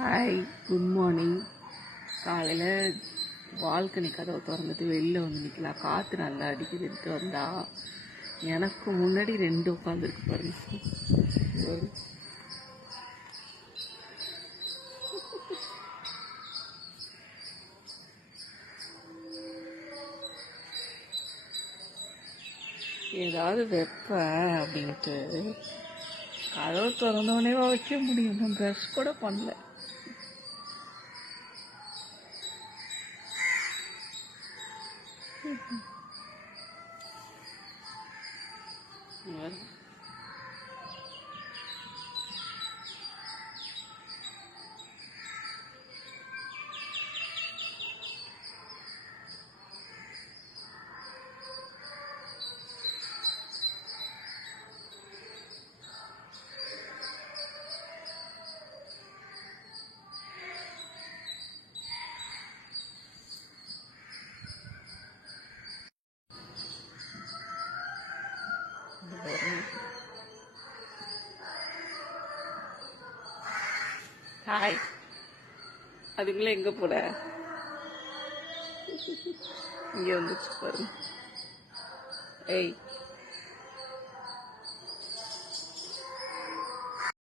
Hi, good morning. காலையில் balcony கதவை திறந்துட்டு வெளில வந்து நிற்கலாம், காற்று நல்லா அடிக்குதுன்ட்டு வந்தா எனக்கு முன்னாடி 2 உட்காந்துருக்கு பாருங்க. ஏதாவது வைப்பேன் அப்படின்ட்டு கதவை திறந்தோடனே வைக்க முடியும். நான் ப்ரஷ் கூட பண்ணல. ஹாய், அதுக்குள்ளே எங்கே போட? இங்கே வந்துச்சு பாருங்க. ஏய்,